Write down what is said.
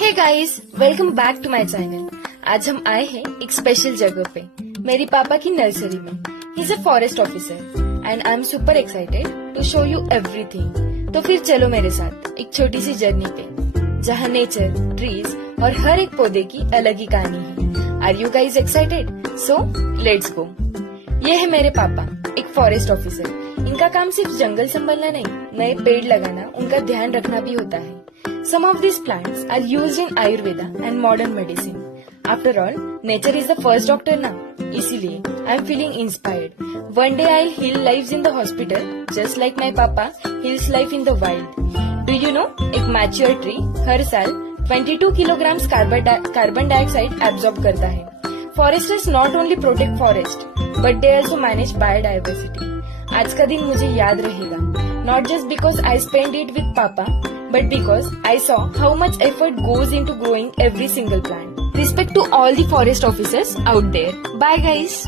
Hey guys, welcome back to my channel. आज हम आए हैं एक स्पेशल जगह पे, मेरी पापा की नर्सरी में। He is a forest officer and I am super excited to show you everything. तो फिर चलो मेरे साथ एक छोटी सी जर्नी पे, जहाँ नेचर, ट्रीज और हर एक पौधे की अलग ही कहानी है। Are you guys excited? So let's go. ये है मेरे पापा, एक फॉरेस्ट ऑफिसर। इनका काम सिर्फ जंगल संभालना नहीं, नए पेड़ लगाना, उनका ध्यान रखना भी होता है। Some of these plants are used in Ayurveda and modern medicine. After all, nature is the first doctor now. इसीलिए I am feeling inspired. One day I'll heal lives in the hospital, just like my papa heals life in the wild. Do you know? एक mature tree हर साल 22 kilograms carbon dioxide absorb करता है. Foresters not only protect forest, but they also manage biodiversity. आज का दिन मुझे याद रहेगा. Not just because I spent it with papa, but because I saw how much effort goes into growing every single plant. Respect to all the forest officers out there. Bye guys.